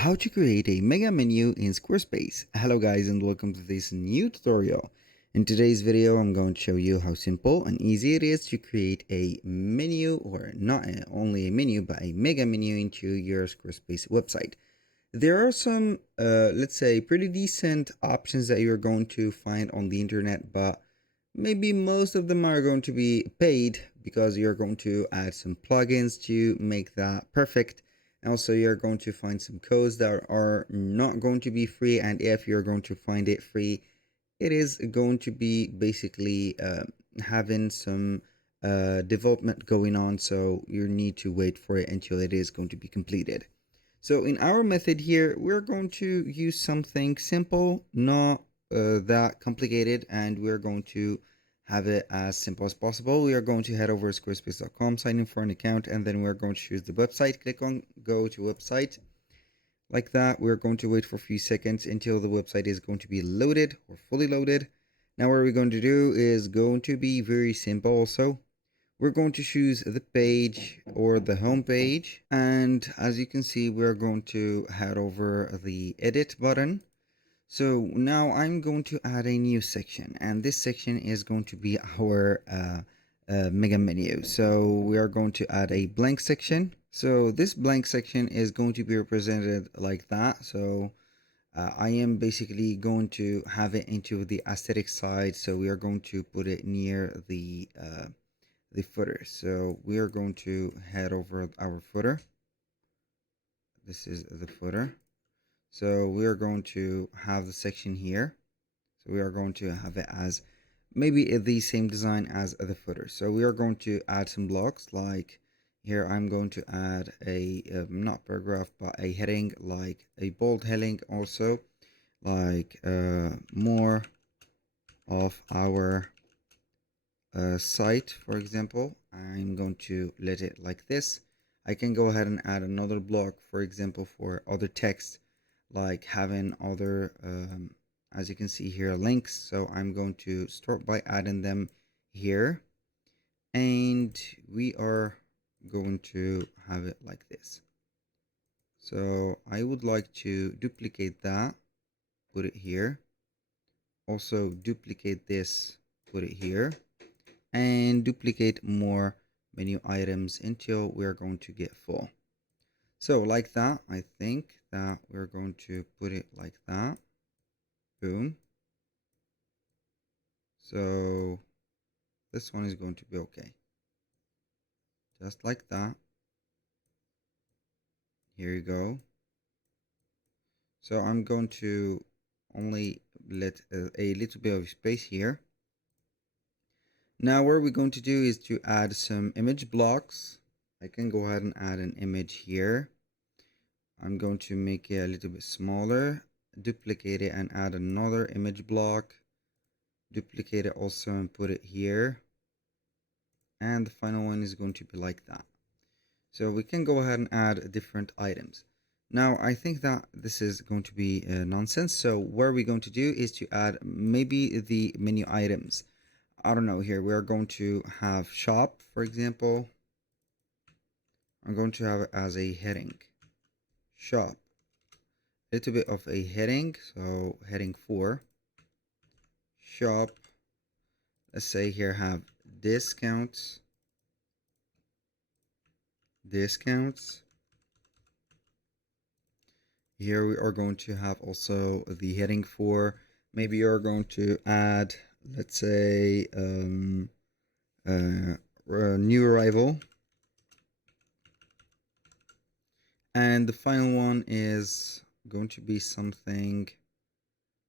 How to create a mega menu in Squarespace. Hello guys and welcome to this new tutorial. In today's video I'm going to show you how simple and easy it is to create a menu, or not only a menu but a mega menu into your Squarespace website. There are some let's say pretty decent options that you're going to find on the internet, but maybe most of them are going to be paid because you're going to add some plugins to make that perfect. Also, you're going to find some codes that are not going to be free, and if you're going to find it free, it is going to be basically having some development going on, so you need to wait for it until it is going to be completed. So in our method here, we're going to use something simple, not that complicated, and we're going to have it as simple as possible. We are going to head over to squarespace.com, sign in for an account, and then we're going to choose the website. Click on go to website. Like that, we're going to wait for a few seconds until the website is going to be loaded or fully loaded. Now what we're going to do is going to be very simple also. We're going to choose the page or the home page, and as you can see, we're going to head over the edit button. So now I'm going to add a new section, and this section is going to be our mega menu. So we are going to add a blank section. So this blank section is going to be represented like that. So I am basically going to have it into the aesthetic side. So we are going to put it near the footer. So we are going to head over our footer. This is the footer. So we are going to have the section here. So we are going to have it as maybe the same design as the footer. So we are going to add some blocks, like here I'm going to add a not paragraph but a heading, like a bold heading, also like more of our site, for example. I'm going to let it like this. I can go ahead and add another block, for example, for other text, like having other as you can see here, links. So I'm going to start by adding them here, and we are going to have it like this. So I would like to duplicate that, put it here, also duplicate this, put it here, and duplicate more menu items until we're going to get full. So like that, I think that we're going to put it like that. Boom. So this one is going to be okay. Just like that. Here you go. So I'm going to only let a little bit of space here. Now what we're going to do is to add some image blocks. I can go ahead and add an image here. I'm going to make it a little bit smaller, duplicate it and add another image block, duplicate it also and put it here, and the final one is going to be like that. So we can go ahead and add different items. Now I think that this is going to be nonsense, so what we're going to do is to add maybe the menu items. I don't know, here we're going to have shop, for example. I'm going to have it as a heading, shop, a little bit of a heading, so heading 4, shop. Let's say here have discounts. Here we are going to have also the heading 4. Maybe you're going to add, let's say, new arrival. And the final one is going to be something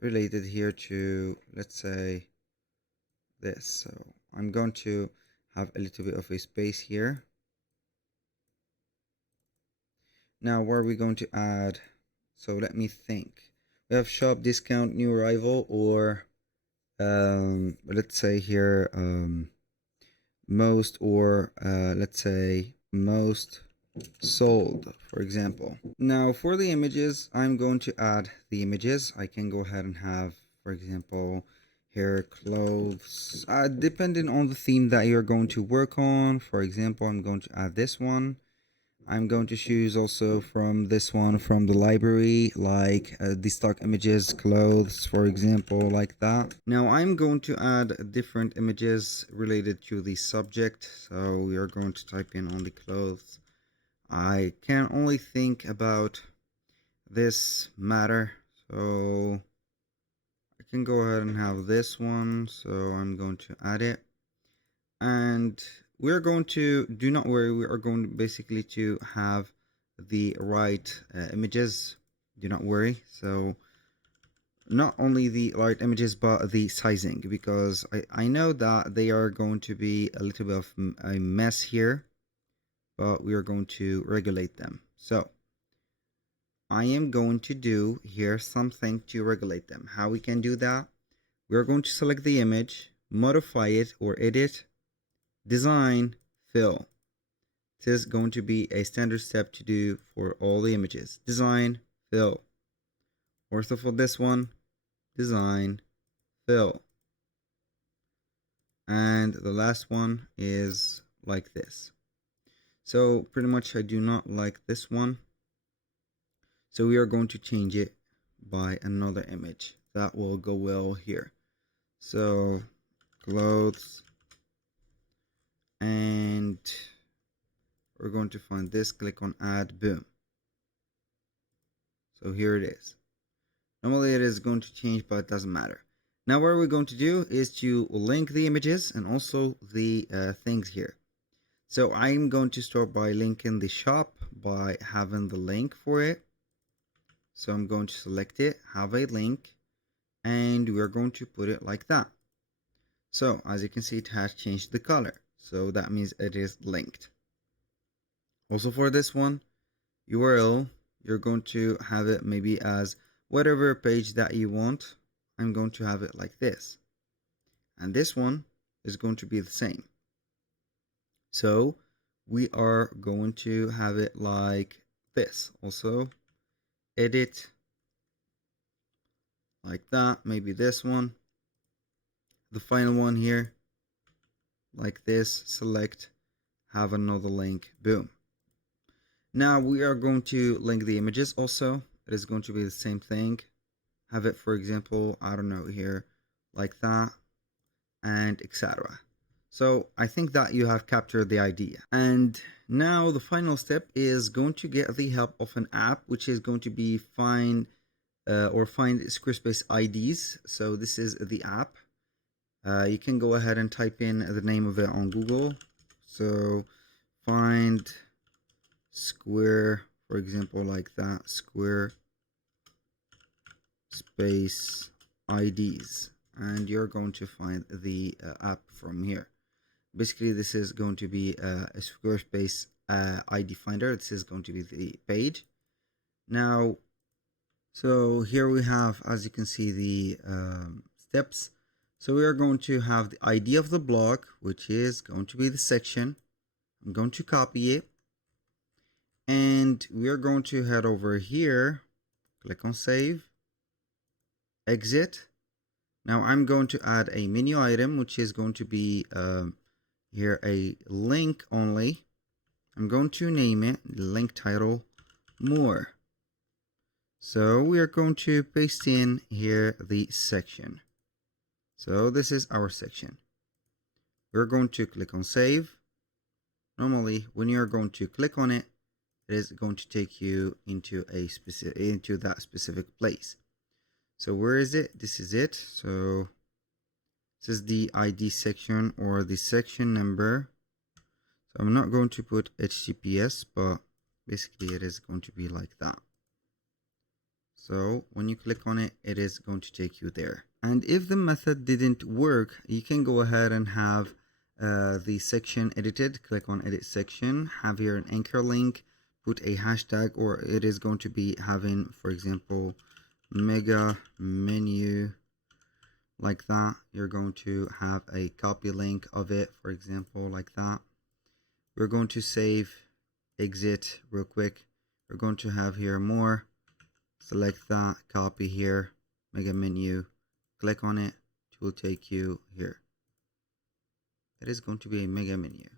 related here to, let's say, this. So I'm going to have a little bit of a space here. Now what are we going to add? So let me think. We have shop, discount, new arrival, or let's say here most, or let's say most sold, for example. Now for the images, I'm going to add the images. I can go ahead and have, for example, here clothes, depending on the theme that you're going to work on. For example, I'm going to add this one. I'm going to choose also from this one from the library, like the stock images, clothes, for example, like that. Now I'm going to add different images related to the subject. So we are going to type in only clothes. I can only think about this matter. So I can go ahead and have this one. So I'm going to add it. And we're going to, do not worry, we are going basically to have the right images. Do not worry. So not only the right images but the sizing, because I know that they are going to be a little bit of a mess here, but we are going to regulate them. So I am going to do here something to regulate them. How we can do that? We are going to select the image, modify it or edit, design, fill. This is going to be a standard step to do for all the images. Design, fill. Also for this one, design, fill. And the last one is like this. So pretty much I do not like this one. So we are going to change it by another image that will go well here. So clothes, and we're going to find this, click on add, boom. So here it is. Normally it is going to change, but it doesn't matter. Now what we're going to do is to link the images and also the things here. So I'm going to start by linking the shop by having the link for it. So I'm going to select it, have a link, and we're going to put it like that. So as you can see, it has changed the color. So that means it is linked. Also for this one, URL, you're going to have it maybe as whatever page that you want. I'm going to have it like this. And this one is going to be the same. So we are going to have it like this. Also edit like that. Maybe this one. The final one here like this. Select, have another link, boom. Now we are going to link the images also. It is going to be the same thing. Have it, for example, I don't know, here like that, and etc. So I think that you have captured the idea. And now the final step is going to get the help of an app, which is going to be find Squarespace IDs. So this is the app. You can go ahead and type in the name of it on Google. So find Square, for example, like that, Squarespace IDs, and you're going to find the app from here. Basically, this is going to be a Squarespace ID finder. This is going to be the page. Now, so here we have, as you can see, the steps. So we are going to have the ID of the blog, which is going to be the section. I'm going to copy it. And we are going to head over here, click on save, exit. Now I'm going to add a menu item, which is going to be here a link only. I'm going to name it link title more. So we are going to paste in here the section. So this is our section. We're going to click on save. Normally when you're going to click on it, it is going to take you into that specific place. So where is it? This is it. So this is the ID section or the section number. So I'm not going to put HTTPS, but basically it is going to be like that. So when you click on it, it is going to take you there. And if the method didn't work, you can go ahead and have the section edited. Click on edit section, have here an anchor link, put a hashtag, or it is going to be having, for example, mega menu like that. You're going to have a copy link of it, for example, like that. We're going to save, exit real quick. We're going to have here more, select that, copy here, mega menu, click on it, it will take you here. It is going to be a mega menu.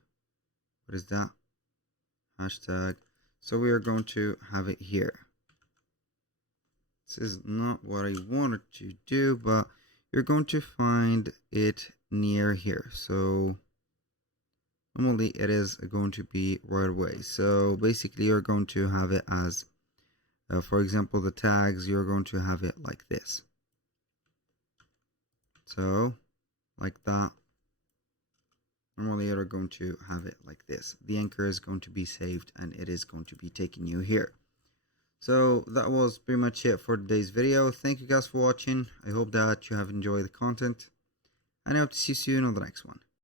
What is that? Hashtag. So we are going to have it here. This is not what I wanted to do, but you're going to find it near here. So normally it is going to be right away. So basically you're going to have it as, for example, the tags, you're going to have it like this. So like that. Normally you're going to have it like this. The anchor is going to be saved and it is going to be taking you here. So that was pretty much it for today's video. Thank you guys for watching. I hope that you have enjoyed the content, and I hope to see you soon on the next one.